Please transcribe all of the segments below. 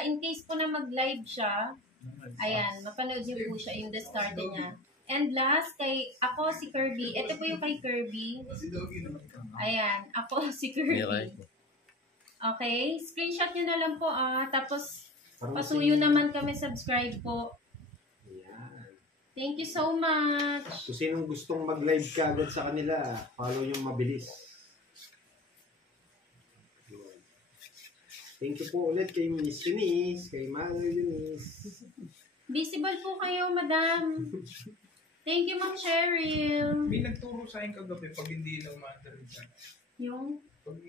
para in case po na mag-live siya, ayan, mapanood niyo po siya yung the start niya. And last, kay ako si Kirby. Ito po yung kay Kirby. Ayan, ako si Kirby. Okay, screenshot nyo na lang po tapos pasuyo naman kami, subscribe po. Thank you so much. Kung sinong gustong mag-live ka agad sa kanila, follow yung mabilis. Thank you po ulit kay Miss Eunice, kay Mother Eunice. Visible po kayo, madam. Thank you, Ma'am Cheryl. May nagturo sa akin kagabi pag hindi na umaandar yung chat. Yung? Pag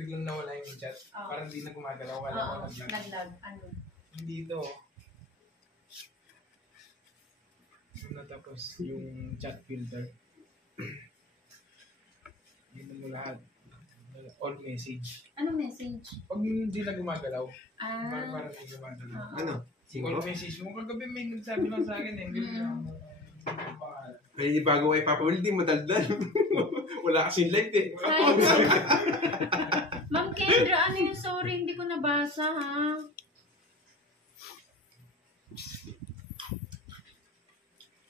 biglang nawala yung chat, parang hindi na gumagalaw. Wala ko naglag. Ano? Hindi ito. Tapos yung chat filter. Dito mo lahat. All message. Ano message? Pag hindi na gumagalaw. Parang hindi gumagalaw. Ano? All message mo. Kagabi may nagsabi lang sa akin Ay, di bago kay Papa Will, di madaldal. Wala kasing light eh. Ma'am Kendra, ano yung sorry? Hindi ko nabasa, ha?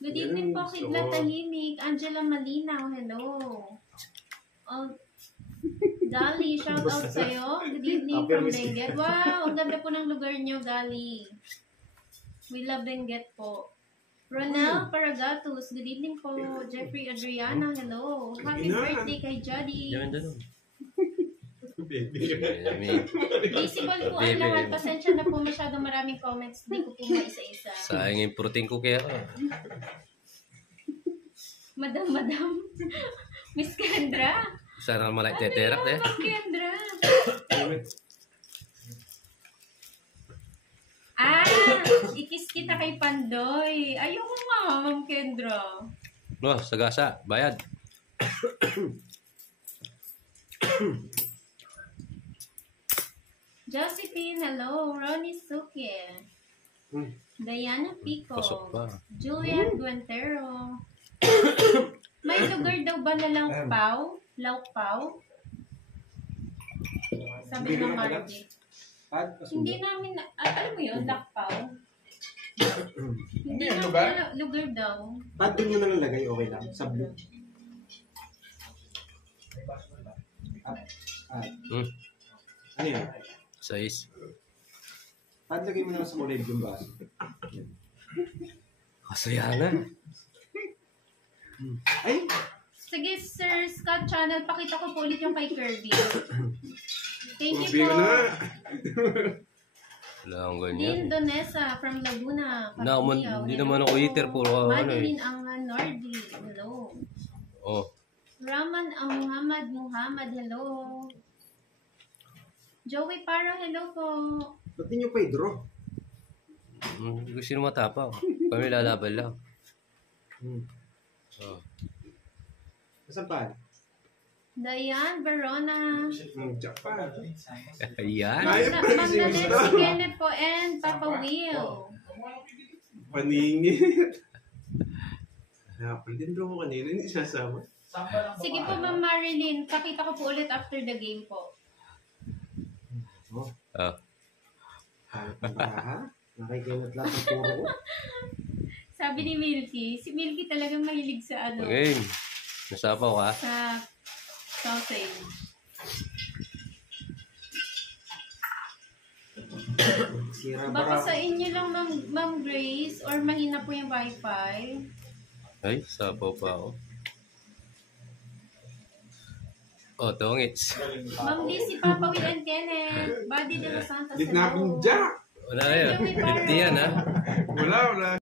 Good evening po, Kidlat Tahimik. Angela Malinaw, hello. Oh, Gali, shout out sa'yo. Good evening from Benguet. Wow, ang ganda po ng lugar nyo, Gali. We love Benguet po. Ronald Paragatus, good evening po. Jeffrey Adriana, hello. Happy birthday kay Jody. Visible po ang lahat. Pasensya na po, masyadong maraming comments. Hindi ko po maisa-isa. Sayang yung protein ko kaya. Madam. Miss Kendra. Sana malay teterak eh. Miss Kendra. Ikis kita kay Pandoy. Ayoko nga, Ma'am Kendra. No, sagasa, bayad. Josephine, hello. Ronnie Suke. Diana Pico. Juliet Guentero. May lugar daw ba na Laukpaw? Sabi ng Margie. Hindi namin, alam mo yun, Lakpaw. Hindi namin lugar daw. Pad doon nyo nalalagay, okay lang. Sa blue. Ano yun? Size. Pad lagay mo naman sa kulay yung baso. Kasayangan. Ay! Sige, Sir Scott Channel, pakita ko po ulit yung kay Kirby. Thank you po. Wala akong ganyan. Dean Donesa from Laguna. Hindi naman ako eater. Puro Madeline Angan Nordi. Hello. Oh. Raman Muhammad. Hello. Joey Paro. Hello po. Ba't din nyo pa i-draw? Hindi ko sino matapa. Kami lalaban lang. Oh. Saan pa? Diane Verona. Japan. Ayan. Ma'am Nanette, si Kenneth po, and Papa Will. Paningit. Pwede daw mo kanina, hindi sasama. Sige po, Ma'am Marilyn. Pakita ko po ulit after the game po. Nakikinat lang ang puro ko. Sabi ni Milky, si Milky talagang mahilig sa ano. Okay. Nasapaw ka? Sa sausage. Baka sa inyo lang, Ma'am Grace, or mahina po yung wifi. Ay, sapaw pa ako. Oh, tongits. Ma'am Liz, si Papa Will and Kenneth. Buddy de Los Santos. Di na akong jack. Wala yan. 50 yan, ha? Wala.